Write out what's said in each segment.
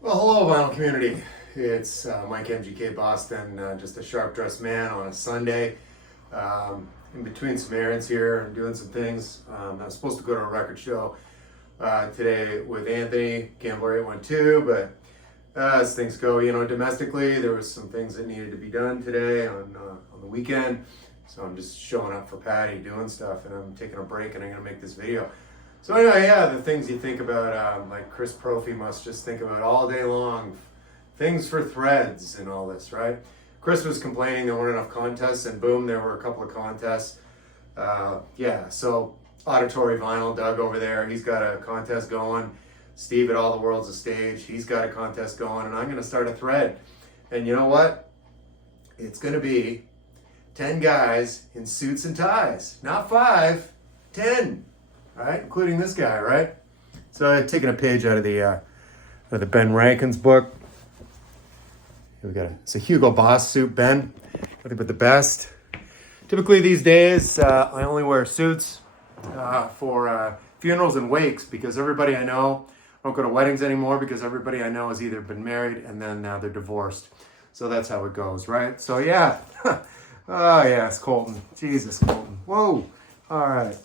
Well, hello, vinyl community. It's Mike MGK Boston, just a sharp dressed man on a Sunday. In between some errands here and doing some things. I was supposed to go to a record show today with Anthony, Gambler 812, but as things go, domestically, there was some things that needed to be done today on the weekend. So I'm just showing up for Patty, doing stuff, and I'm taking a break, and I'm going to make this video. So anyway, yeah, the things you think about, like Chris Prophy must just think about all day long, things for threads and all this, right? Chris was complaining there weren't enough contests, and boom, there were a couple of contests. So Auditory Vinyl, Doug over there, he's got a contest going. Steve at All the World's a Stage, he's got a contest going, and I'm going to start a thread. And you know what? It's going to be 10 guys in suits and ties. Not 5, 10. Right, including this guy, right? So I've taken a page out of the Ben Rankins book. Here we got it's a Hugo Boss suit, Ben. Nothing but the best. Typically these days, I only wear suits for funerals and wakes because everybody I know, I don't go to weddings anymore because everybody I know has either been married and then now they're divorced. So that's how it goes, right? So yeah. Oh yeah, it's Colton. Jesus, Colton. Whoa. All right.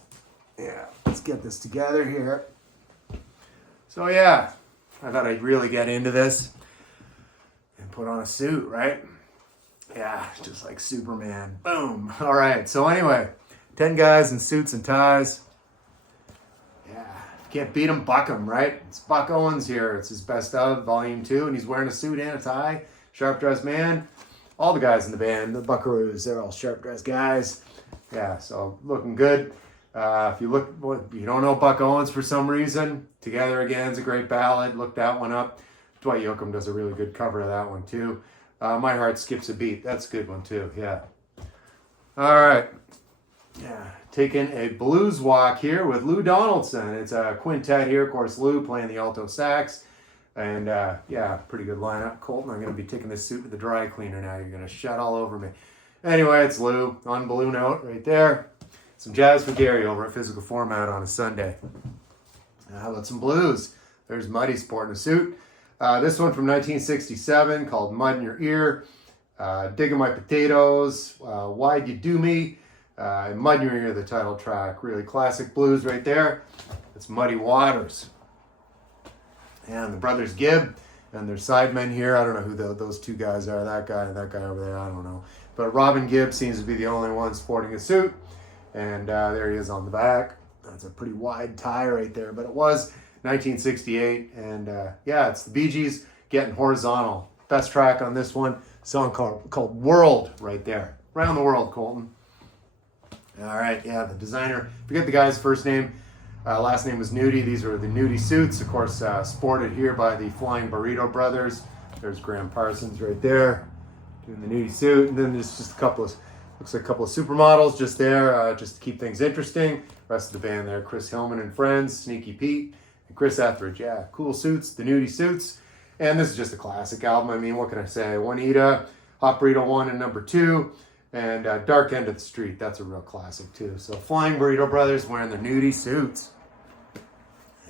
Yeah, let's get this together here. So yeah, I thought I'd really get into this and put on a suit, right? Yeah, just like Superman. Boom. All right, so anyway, 10 guys in suits and ties. Yeah, can't beat them, buck them, right? It's Buck Owens here. It's his best of, volume 2, and he's wearing a suit and a tie. Sharp-dressed man. All the guys in the band, the Buckaroos, they're all sharp-dressed guys. Yeah, so looking good. If you don't know Buck Owens for some reason, Together Again is a great ballad. Look that one up. Dwight Yoakam does a really good cover of that one too. My Heart Skips a Beat. That's a good one too. Yeah. All right. Yeah. Taking a blues walk here with Lou Donaldson. It's a quintet here. Of course, Lou playing the alto sax. And pretty good lineup. Colton, I'm going to be taking this suit to the dry cleaner now. You're going to shut all over me. Anyway, it's Lou on Blue Note right there. Some jazz for Gary over at Physical Format on a Sunday. How about some blues? There's Muddy sporting a suit. This one from 1967 called Mud in Your Ear. Digging My Potatoes. Why'd You Do Me? And Mud in Your Ear, the title track. Really classic blues right there. It's Muddy Waters. And the Brothers Gibb and their sidemen here. I don't know who those two guys are. That guy and that guy over there. I don't know. But Robin Gibb seems to be the only one sporting a suit. And there he is on the back. That's a pretty wide tie right there, but it was 1968. And it's the Bee Gees getting horizontal. Best track on this one, song called World right there. Around the World, Colton. All right, yeah, the designer, forget the guy's first name. Last name was Nudie. These are the Nudie suits, of course, sported here by the Flying Burrito Brothers. There's Graham Parsons right there doing the Nudie suit. And then there's just looks like a couple of supermodels just there, just to keep things interesting. Rest of the band there, Chris Hillman and Friends, Sneaky Pete, and Chris Etheridge. Yeah, cool suits, the Nudie suits. And this is just a classic album. I mean, what can I say? Juanita, Hot Burrito 1 and number 2, and Dark End of the Street. That's a real classic too. So Flying Burrito Brothers wearing their Nudie suits.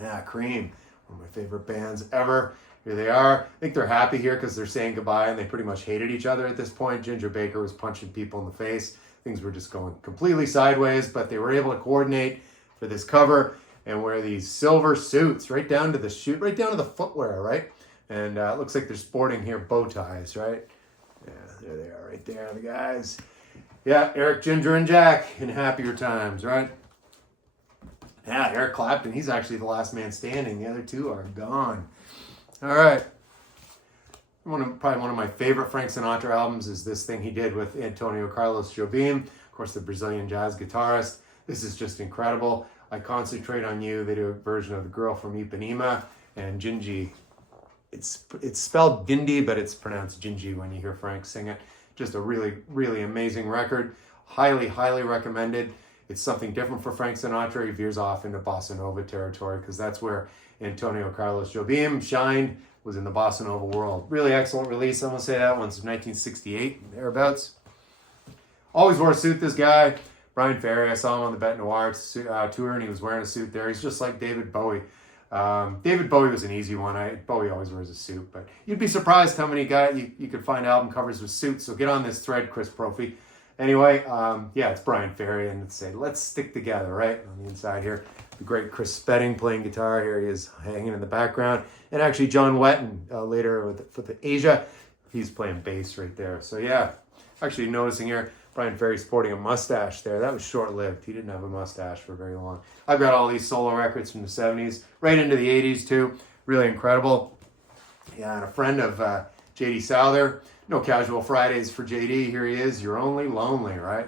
Yeah, Cream, one of my favorite bands ever. Here they are. I think they're happy here because they're saying goodbye and they pretty much hated each other at this point. Ginger Baker was punching people in the face. Things were just going completely sideways, but they were able to coordinate for this cover and wear these silver suits right down to the footwear, right? And it looks like they're sporting here bow ties, right? Yeah, there they are right there, the guys. Yeah, Eric, Ginger, and Jack in happier times, right? Yeah, Eric Clapton, he's actually the last man standing. The other two are gone. All right. Probably one of my favorite Frank Sinatra albums is this thing he did with Antonio Carlos Jobim, of course, the Brazilian jazz guitarist. This is just incredible. I Concentrate on You. They do a version of The Girl from Ipanema and Gingy. It's spelled Gindi, but it's pronounced Gingy when you hear Frank sing it. Just a really, really amazing record. Highly, highly recommended. It's something different for Frank Sinatra. He veers off into bossa nova territory because that's where Antonio Carlos Jobim shined, was in the bossa nova world. Really excellent release. I'm going to say that one's 1968, thereabouts. Always wore a suit, this guy. Brian Ferry, I saw him on the Bête Noire tour, and he was wearing a suit there. He's just like David Bowie. David Bowie was an easy one. Bowie always wears a suit, but you'd be surprised how many guys you could find album covers with suits. So get on this thread, Chris Brophy. Anyway, yeah, it's Bryan Ferry, and it's let's stick together, right? On the inside here, the great Chris Spedding playing guitar. Here he is hanging in the background. And actually John Wetton later for the Asia, he's playing bass right there. So yeah, actually noticing here, Bryan Ferry sporting a mustache there. That was short-lived. He didn't have a mustache for very long. I've got all these solo records from the 70s, right into the 80s too. Really incredible. Yeah, and a friend of J.D. Souther. No Casual Fridays for J.D. Here he is. You're Only Lonely, right?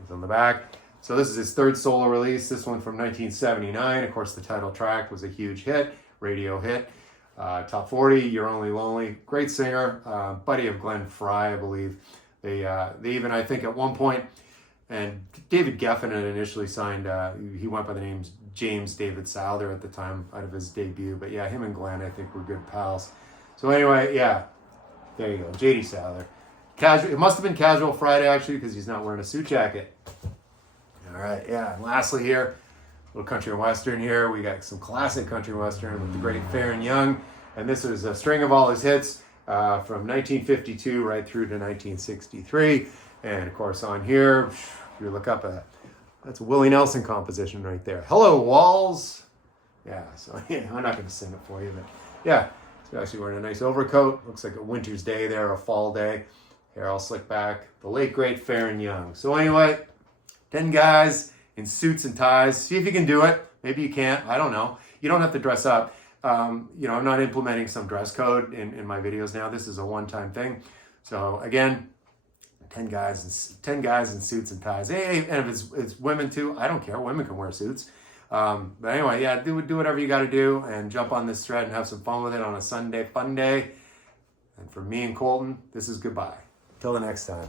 He's on the back. So this is his third solo release. This one from 1979. Of course, the title track was a huge hit, radio hit. Top 40, You're Only Lonely. Great singer, buddy of Glenn Frey, I believe. They even, I think, at one point, and David Geffen had initially signed, he went by the name James David Souther at the time out of his debut. But yeah, him and Glenn, I think, were good pals. So anyway, yeah, there you go, J.D. Souther. Casual. It must have been Casual Friday, actually, because he's not wearing a suit jacket. All right, yeah, and lastly here, a little country and western here. We got some classic country and western with the great Faron Young. And this is a string of all his hits from 1952 right through to 1963. And of course on here, if you look up that's a Willie Nelson composition right there. Hello, Walls. Yeah, so yeah, I'm not going to sing it for you, but yeah, he's actually wearing a nice overcoat. Looks like a winter's day there, a fall day. Hair all slicked back. The late, great Faron Young. So anyway, 10 guys in suits and ties. See if you can do it. Maybe you can't. I don't know. You don't have to dress up. I'm not implementing some dress code in my videos now. This is a one-time thing. So again, 10 guys in suits and ties. Hey, and if it's women too, I don't care. Women can wear suits. But anyway, yeah, do whatever you got to do and jump on this thread and have some fun with it on a Sunday fun day. And for me and Colton, this is goodbye. Till the next time.